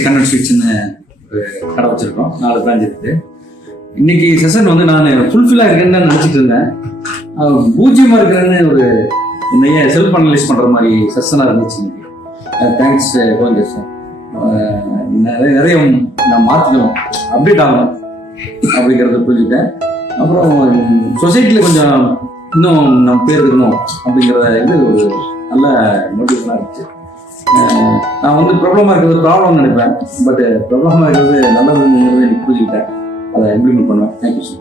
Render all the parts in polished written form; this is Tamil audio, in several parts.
கன்னட் ஸ்வீட்ஸ்னு ஒரு கடை வச்சிருக்கோம், 4 பிரான்ச் இருக்குது. இன்னைக்கு செஷன் வந்து நான் ஃபுல்ஃபில்லாக இருக்குன்னு தான் நினச்சிட்டு இருந்தேன். பூஜ்ஜியமாக இருக்கிறேன்னு ஒரு நிறைய செல்ஃப் அனலைஸ் பண்ணுற மாதிரி செஷனாக இருந்துச்சு இன்னைக்கு. Thanks Govindar sir. நிறைய நான் மாற்றிக்கணும், அப்டேட் ஆகணும் அப்படிங்கிறத புரிஞ்சுட்டேன். அப்புறம் சொசைட்டியில் கொஞ்சம் இன்னும் நம்ம பேர் இருக்கணும் அப்படிங்கிறத இது ஒரு நல்ல மோட்டிவேஷனாக இருந்துச்சு. நான் வந்து ப்ராப்ளமாக இருக்கிறது ப்ராப்ளம் நினைப்பேன், பட் ப்ராப்ளமாக இருக்கிறது நல்லதுங்கிறத எனக்கு புரிஞ்சுக்கிட்டேன். அதை இம்ப்ளிமெண்ட் பண்ணுவேன். Thank you sir.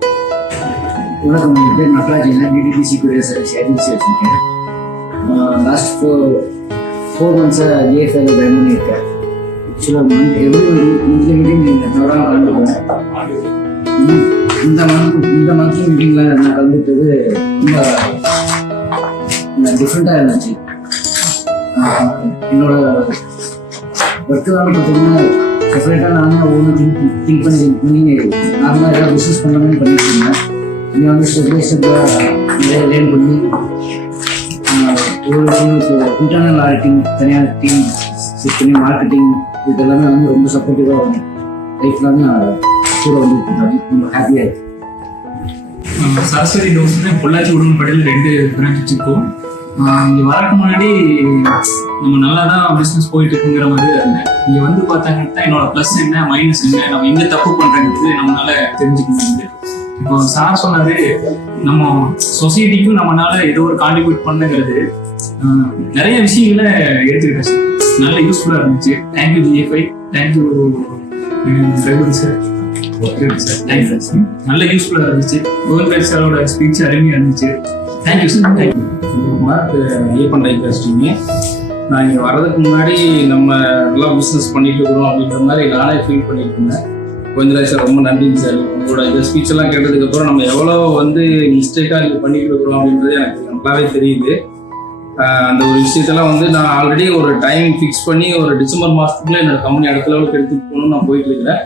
வணக்கம், என் பேர் நடராஜன். டிடிபிசி கொரியர் சர்வீஸ் ஏஜென்சி வச்சுருக்கேன். லாஸ்ட் 4 மந்த்ஸாக ஜிஎஃப்ஐல ஜாயின் பண்ணியிருக்கேன். ஆக்சுவலாக எவ்வளோ மந்த்லி மீட்டிங் தவறாக கலந்துக்குவேன். இந்த மந்த்லி மீட்டிங்கில் நான் கலந்துட்டது ரொம்ப டிஃப்ரெண்ட்டாக இருந்துச்சு. என்னோட ஒர்க்கு தான் பார்த்தீங்கன்னா செப்பரேட்டாக நானும் ஒவ்வொன்று திங்க் பண்ணி நார்மலாக ஏதாவது பிஸ்னஸ் பண்ணலாமே பண்ணிட்டு இருந்தேன். இங்கே வந்து ஸ்டெப் பை ஸ்டெப்பாக நிறைய லேர்ன் பண்ணி ஒரு இன்டர்னல் ஆடிட்டிங், தனியாக டீம் செட் பண்ணி மார்க்கெட்டிங், இது எல்லாமே வந்து ரொம்ப சப்போர்ட்டிவாக லைஃப்லாமே நான் கூட வந்துட்டு ரொம்ப ஹாப்பியாக இருக்குது. சரஸ்வதி தோசை பொள்ளாச்சி உடன்படியில் 2 பிரான்ச் வச்சுருக்கோம். இங்கே வரக்கு முன்னாடி நம்ம நல்லா தான் பிஸ்னஸ் போயிட்டு இருக்குங்கிற மாதிரி இருந்தேன். இங்கே வந்து பார்த்தாங்கன்னா என்னோட ப்ளஸ் என்ன மைனஸ் என்ன, நம்ம எங்கே தப்பு பண்ணுறது நம்மளால தெரிஞ்சுக்க முடியுது. இப்போ சார் சொன்னாரு, நம்ம சொசைட்டிக்கும் நம்மளால ஏதோ ஒரு கான்ட்ரிபியூட் பண்ணுங்கிறது நிறைய விஷயங்கள எடுத்துக்கிட்டேன் சார். நல்ல யூஸ்ஃபுல்லாக இருந்துச்சு. Thank you GFI, thank you February sir, thank you sir. நல்ல யூஸ்ஃபுல்லாக இருந்துச்சு. கோவிந்தராஜ் சாரோட ஸ்பீச் அருமையாக இருந்துச்சு. Thank you sir. Thank you. Ayyappan type பேசிட்டீங்க. நான் இங்கே வர்றதுக்கு முன்னாடி நம்ம நல்லா பிஸ்னஸ் பண்ணிட்டு இருக்கிறோம் அப்படின்ற மாதிரி நானே ஃபீல் பண்ணிட்டு இருந்தேன். கோவிந்தராஜ் சார் ரொம்ப நன்றிங்க சார். உங்களோட இந்த ஸ்பீச் எல்லாம் கேட்டதுக்கப்புறம் நம்ம எவ்வளோ வந்து மிஸ்டேக்காக இங்கே பண்ணிட்டு இருக்கிறோம் அப்படின்றது எனக்கு நல்லாவே தெரியுது. அந்த ஒரு விஷயத்தெல்லாம் வந்து நான் ஆல்ரெடி ஒரு டைம் ஃபிக்ஸ் பண்ணி ஒரு டிசம்பர் மாதத்துக்குள்ளே என்னோட கம்பெனி அடுத்த லெவலுக்கு எடுத்துகிட்டு போகணும்னு நான் போயிட்டு இருக்கிறேன்.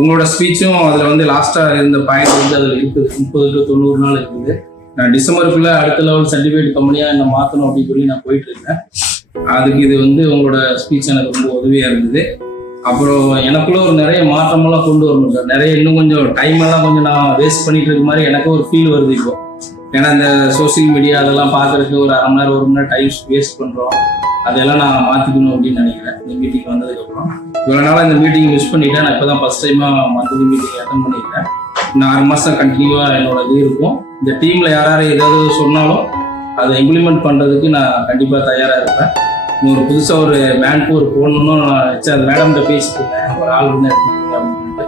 உங்களோட ஸ்பீச்சும் அதில் வந்து லாஸ்ட்டாக இருந்த பாயிண்ட் வந்து அதில் இருக்குது. 30 to 90 நாள் இருக்குது. நான் டிசம்பருக்குள்ள அடுத்த லெவல் சர்டிஃபிகேட் கம்பெனியாக என்ன மாற்றணும் அப்படின்னு சொல்லி நான் போயிட்டு இருக்கேன். அதுக்கு இது வந்து உங்களோட ஸ்பீச் எனக்கு ரொம்ப உதவியாக இருந்தது. அப்புறம் எனக்குள்ள ஒரு நிறைய மாற்றமெல்லாம் கொண்டு வரணும் சார். நிறைய இன்னும் கொஞ்சம் டைம் எல்லாம் கொஞ்சம் நான் வேஸ்ட் பண்ணிட்டு இருக்க மாதிரி எனக்கு ஒரு ஃபீல் வருது இப்போ. ஏன்னா இந்த சோசியல் மீடியா அதெல்லாம் பார்க்கறதுக்கு ஒரு 1/2 மணி நேரம் 1 மணி நேரம் டைம் வேஸ்ட் பண்ணுறோம். அதெல்லாம் நான் மாற்றிக்கணும் அப்படின்னு நினைக்கிறேன். இந்த மீட்டிங் வந்ததுக்கப்புறம் இவ்வளோ நாளாக இந்த மீட்டிங் மிஸ் பண்ணிட்டேன். நான் இப்போ தான் ஃபர்ஸ்ட் டைமாக மந்த்லி மீட்டிங் அட்டன் பண்ணியிருக்கேன். இன்னும் 6 மாதம் கண்டினியூவாக என்னோட இது இருக்கும். இந்த டீமில் யாராவது ஏதாவது சொன்னாலும் அதை இம்ப்ளிமெண்ட் பண்ணுறதுக்கு நான் கண்டிப்பாக தயாராக இருப்பேன். இன்னொரு புதுசாக ஒரு மேன்பவர் போடணும்னு நான் வச்சு அந்த மேடம்கிட்ட பேசிட்டு இருக்கேன். ஒரு ஆள் வந்து எடுத்துக்கிட்டு அப்படின்ட்டு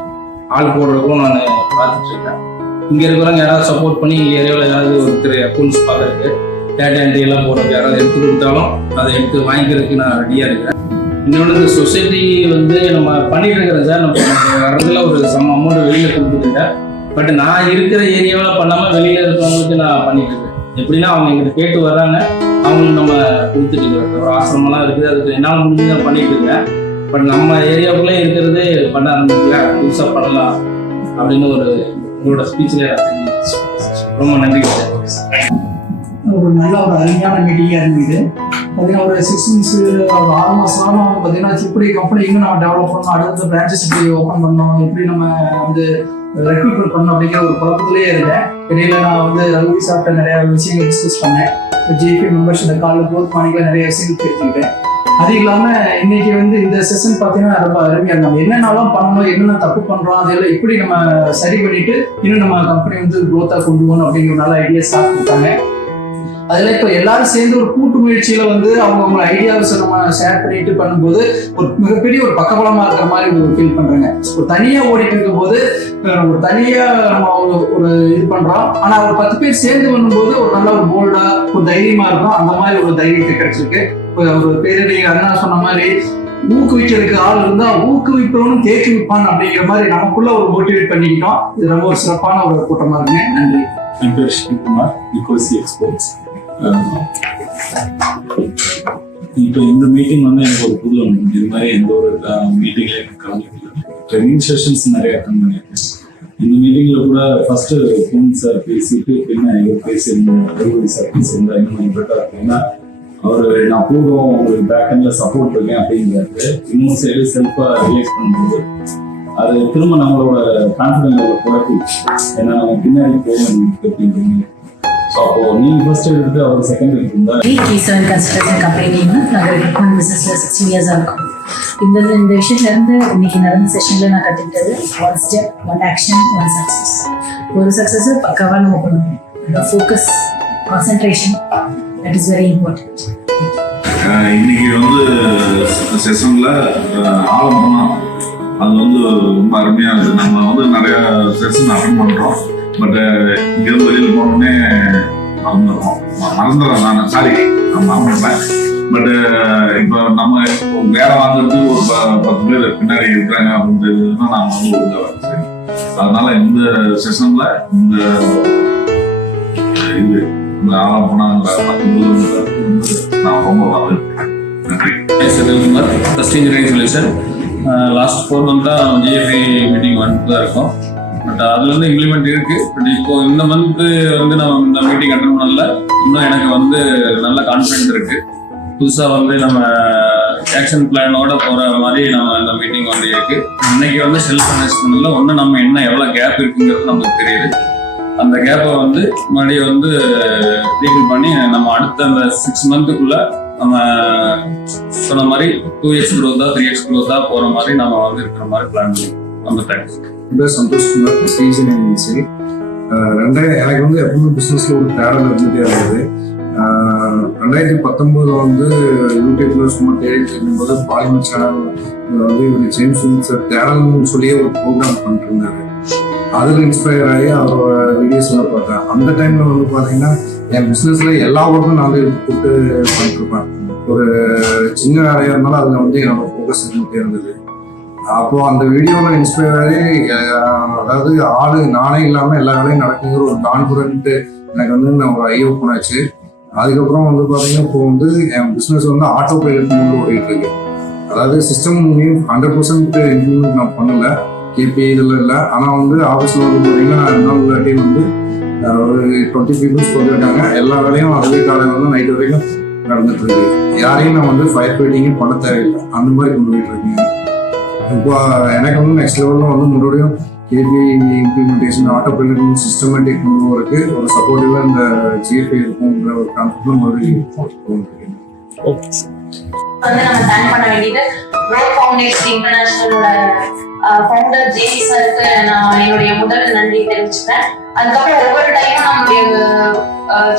ஆள் போடுறதுக்கும் நான் பார்த்துட்டு இருக்கேன். இங்கே இருக்கிறவங்க யாராவது சப்போர்ட் பண்ணி இங்கே ஏரியாவில் ஏதாவது ஒருத்தர் அக்கௌண்ட்ஸ் பார்க்கறதுக்கு, டேட்டா என்ட்ரி எல்லாம் போடுறதுக்கு யாராவது எடுத்து கொடுத்தாலும் அதை எடுத்து வாங்கிக்கிறதுக்கு நான் ரெடியாக இருக்கிறேன். இன்னொன்று இந்த சொசைட்டி வந்து நம்ம பண்ணிட்டு இருக்கிறேன் சார். நம்ம வரதுல ஒரு சம் அமௌண்ட் வெளியில் கொடுத்துருக்கேன். பட் நான் இருக்கிற ஏரியாவில் பண்ணாமல் வெளியில் இருக்கிறவங்களுக்கு நான் பண்ணிட்டு இருக்கேன். எப்படின்னா அவங்க எங்கிட்ட கேட்டு வர்றாங்க, அவங்களுக்கு நம்ம கொடுத்துட்டு இருக்கோம். ஒரு ஆசிரமெல்லாம் இருக்குது, அதுக்கு என்னால் முடிஞ்சு தான் பண்ணிட்டு இருக்கேன். பட் நம்ம ஏரியாவுக்குள்ளே இருக்கிறது பண்ண ஆரம்பிக்கல, புதுசாக பண்ணலாம் அப்படின்னு ஒரு உங்களோட ஸ்பீச்சில் ரொம்ப நன்றி சார். ஒரு நல்ல ஒரு அருமையான மீட்டிங்காக இருந்தது. பார்த்தீங்கன்னா ஒரு 6 months ஒரு 6 மாதம் பார்த்தீங்கன்னா இப்படி கம்பெனி இன்னும் நம்ம டெவலப் பண்ணணும், அடுத்த பிரான்ச்சஸ் இப்படி ஓப்பன் பண்ணணும், எப்படி நம்ம வந்து ரெக்ரூட்மெண்ட் பண்ணணும் அப்படிங்கிற ஒரு குழப்பத்திலே இருந்தேன். இடையில நான் வந்து ரவி சாப்பிட்ட நிறைய விஷயங்கள் டிஸ்கஸ் பண்ணேன். ஜிபி மெம்பர்ஸ் இந்த காலில் க்ரோத் மார்னிங்கில் நிறைய விஷயங்கள் தெரிஞ்சுக்கிட்டேன். அது இல்லாமல் இன்னைக்கு வந்து இந்த செஷன் பார்த்தீங்கன்னா ரொம்ப அருமையாக நம்ம என்னென்னலாம் பண்ணணும், என்னென்ன தப்பு பண்ணுறோம், அதெல்லாம் எப்படி நம்ம சரி பண்ணிட்டு இன்னும் நம்ம கம்பெனி வந்து க்ரோத்தாக கொண்டு போகணும் அப்படிங்கிற நல்ல ஐடியாஸ் கொடுத்தாங்க. அதில் இப்போ எல்லாரும் சேர்ந்து ஒரு கூட்டு முயற்சியில வந்து அவங்க ஐடியாஸை நம்ம ஷேர் பண்ணிட்டு பண்ணும்போது ஒரு மிகப்பெரிய ஒரு பக்கபலமாக இருக்கிற மாதிரி ஒரு ஃபீல் பண்ணுறேங்க. ஒரு தனியாக ஓடிட்டு இருக்கும் போது ஒரு தனியாக நம்ம ஒரு இது பண்ணுறோம், ஆனால் ஒரு 10 பேர் சேர்ந்து பண்ணும்போது ஒரு நல்ல ஒரு போல்டாக ஒரு தைரியமாக இருக்கும். அந்த மாதிரி ஒரு தைரியத்தை கிடைச்சிருக்கு. இப்போ ஒரு பேரறிஞர் அண்ணா சொன்ன மாதிரி ஊக்குவிக்கிறதுக்கு ஆள் இருந்தா ஊக்குவிப்பவனும் தேக்குவிப்பான் அப்படிங்கிற மாதிரி நமக்குள்ள ஒரு மோட்டிவேட் பண்ணிக்கிட்டோம். இது ரொம்ப ஒரு சிறப்பான ஒரு கூட்டமா இருக்குங்க. நன்றி. என் பேர் ஸ்ரீகுமார், நிக்கோசி எக்ஸ்போர்ட்ஸ். இப்போ இந்த மீட்டிங் வந்து எனக்கு ஒரு புது ஒன்று. இது மாதிரி எந்த ஒரு மீட்டிங்ல எனக்கு கலந்துக்கல. ட்ரைனிங் செஷன்ஸ் நிறைய அட்டன் பண்ணியிருக்கேன். இந்த மீட்டிங்ல கூட ஃபர்ஸ்ட் பூன் சார் பேசிட்டு பின்ன இவர் பேசியிருந்தேன், ரவி சார் பேசியிருந்தா இன்னும் பெட்டரா இருக்கும். ஏன்னா அவர் நான் போதும் உங்களுக்கு பேக் எண்ட்ல சப்போர்ட் இருக்கேன் அப்படிங்கிறது இன்னும் சைடு செல்ஃபா ரியலைஸ் பண்ணும்போது அது திரும்ப நம்மளோட கான்ஃபிடன்ஸ் லெவலில் குறைக்கும். ஏன்னா நம்ம பின்னாடி போகணும் அப்படின்றீங்க. ஸோ அப்போ நீங்க ஃபர்ஸ்ட் எடுத்து அவர் செகண்ட் எடுத்திருந்தா K7 Construction Company நாங்கள் ரெக்ரூட்மெண்ட் பிசினஸ்ல 16 இயர்ஸ் இருக்கும். இந்த விஷயத்துல இருந்து இன்னைக்கு நடந்த செஷன்ல நான் கத்துக்கிட்டது one step, one action, one success. ஒரு சக்சஸ் பக்காவா நம்ம பண்ணணும். Focus, concentration, that is very important. இன்னைக்கு வந்து செஷன்ல ஆரம்பமா அது வந்து ரொம்ப அருமையா இருக்கு. நம்ம வந்து நிறைய செஷன் அட்டன் பண்றோம். பட் இங்கிருந்து வெளியில் போனோடனே மறந்துடுறோம். நான் சாரி நான் மறந்துடுறேன். பட் இப்போ நம்ம வேலை வாங்குறதுக்கு ஒரு 10 பேர் பின்னாடி இருக்கிறாங்க அப்படின்றதுன்னா நாம வந்து ஒழுங்காக சரி. அதனால இந்த செஷன்ல இந்த இது ஆரம்பம்னாங்க 19 நான் ரொம்ப வரவேற்கிறேன். நன்றி. Senthilkumar, first engineering solution. Last 4 மந்த்தாக ஜிஎஃப்ஐ மீட்டிங் வந்துட்டு தான் இருக்கோம். பட் அதுல இருந்து இம்ப்ளிமெண்ட் இருக்கு. பட் இப்போ இந்த மந்த் வந்து நம்ம இந்த மீட்டிங் அட்டன் பண்ணல. இன்னும் எனக்கு வந்து நல்ல கான்ஃபிடென்ட் இருக்கு. புதுசா வந்து நம்ம ஆக்ஷன் பிளானோட போற மாதிரி நம்ம இந்த மீட்டிங் வந்து இருக்கு. இன்னைக்கு வந்து செல்ஃப் அனலைஸ்மெண்ட்ல ஒன்று நம்ம என்ன எவ்வளவு கேப் இருக்குங்கிறது நமக்கு தெரியுது. அந்த கேப்பை வந்து மறுபடியும் வந்து ரீஃபில் பண்ணி நம்ம அடுத்த அந்த 6 மந்த்துக்குள்ள நம்ம சொன்ன மாதிரி 2x growth-ஆ 3x growth-ஆ போற மாதிரி நம்ம வந்து இருக்கிற மாதிரி பிளான் பண்ணி வந்துட்டேன். சந்தோஷ் குமார், சரி. எனக்கு வந்து எப்பவுமே பிஸ்னஸ்ல ஒரு தேடல் இருந்துட்டே இருந்தது. 2019 வந்து யூடியூப்ல சும்மா தேடிட்டு இருக்கும்போது பாலிமர் சேனல் வந்து இவர் ஜேம்ஸ் சார் தேடல்னு சொல்லியே ஒரு ப்ரோக்ராம் பண்ணிட்டு இருந்தாரு. அதில் இன்ஸ்பயர் ஆகி அவரோட வீடியோஸ் எல்லாம் பார்த்தேன். அந்த டைம்ல வந்து பார்த்தீங்கன்னா என் பிஸ்னஸ்ல எல்லா ஒர்க்கும் நான் வந்து கூப்பிட்டு பண்ணிருப்பேன். ஒரு சின்ன வேலையா இருந்தாலும் அதில் வந்து என்னோட ஃபோக்கஸ் இருந்துகிட்டே இருந்தது. அப்போ அந்த வீடியோவில் இன்ஸ்பயர் ஆகி அதாவது ஆளு நானே இல்லாமல் எல்லா வேலையும் நடக்குங்கிற ஒரு கான்ஃபிடென்ட் எனக்கு வந்து நான் ஒரு ஐ ஓப்பன் ஆச்சு. அதுக்கப்புறம் வந்து பார்த்தீங்கன்னா இப்போ வந்து என் பிஸ்னஸ் வந்து ஆட்டோ பைலட் மூலம் ஓடிட்டு இருக்கு. அதாவது சிஸ்டம் 100% இம்ப்ளிமெண்ட் நான் பண்ணல, கேபி இதெல்லாம் இல்லை. ஆனால் வந்து ஆஃபீஸில் வந்து பார்த்தீங்கன்னா 2 நாள் இல்லாட்டி வந்து ஒரு 20 பீப்புள்ஸ் போட்டுருக்காங்க. எல்லா வேலையும் அதுவே காலையில் வந்து நைட் வரைக்கும் நடந்துட்டு இருக்கு. யாரையும் நான் வந்து ஃபயர் ஃபைட்டிங்கே பண்ண தேவையில்லை, அந்த மாதிரி கொண்டு போயிட்டு இருக்கேன். இப்போ எனக்கு வந்து நெக்ஸ்ட் லெவலில் வந்து மறுபடியும் KP implementation, auto pilot, systematic மூவருக்கு ஒரு சப்போர்ட்டிவாக இந்த ஜிஎஃப்ஐ இருக்குங்கிற ஒரு கான்செப்ட்ல மறுபடியும் வந்து நம்ம தேங்க் பண்ண வேண்டியது ரோட் ஃபவுண்டேஷன் இன்டர்நேஷனலோட ஃபவுண்டர் ஜேவி சாருக்கு நான் என்னுடைய முதல் நன்றி தெரிவிச்சுக்கிறேன். அதுக்கப்புறம் ஒவ்வொரு டைமும் நம்மளுடைய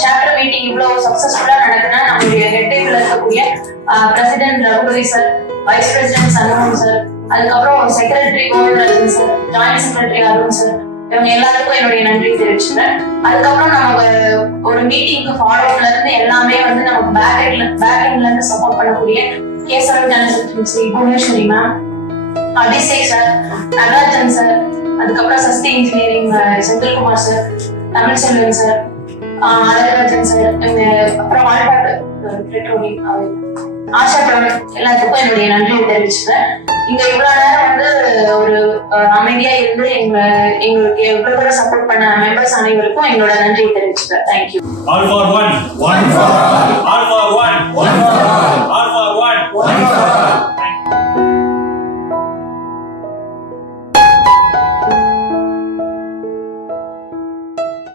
சாப்டர் மீட்டிங் இவ்வளவு சக்சஸ்ஃபுல்லா நடக்குதுன்னா நம்மளுடைய ஹெட் டேபிள்ல இருக்கக்கூடிய president Raghupathi sir, vice president Shanmugam sir, அதுக்கப்புறம் secretary Govindarajan sir, joint secretary Arun sir, இவங்க எல்லாத்துக்கும் என்னுடைய நன்றி தெரிவிச்சுக்கிறேன். அதுக்கப்புறம் நம்ம ஒரு மீட்டிங்க்கு ஃபாலோஅப்ல இருந்து எல்லாமே வந்து நமக்கு பேக் எண்ட்ல இருந்து சப்போர்ட் பண்ணக்கூடிய K7 Construction Bhuvaneshwari ma'am, Abhishek sir, Natarajan sir, அதுக்கப்புறம் Sasthi engineering Senthilkumar sir, Tamilselvan sir, Alagarajan sir, இவங்க அப்புறம் ஆஷா பிரவன் எல்லாத்துக்கும் என்னுடைய நன்றியை தெரிவிச்சுக்கிறேன். இங்க இவ்வளவு நேரம் வந்து ஒரு அமைதியா இருந்து எங்களுக்கு எவ்வளவு தூரம் சப்போர்ட் பண்ண மெம்பர்ஸ் அனைவருக்கும் எங்களோட நன்றியை தெரிவிச்சுக்கிறேன். தேங்க்யூ. All for one.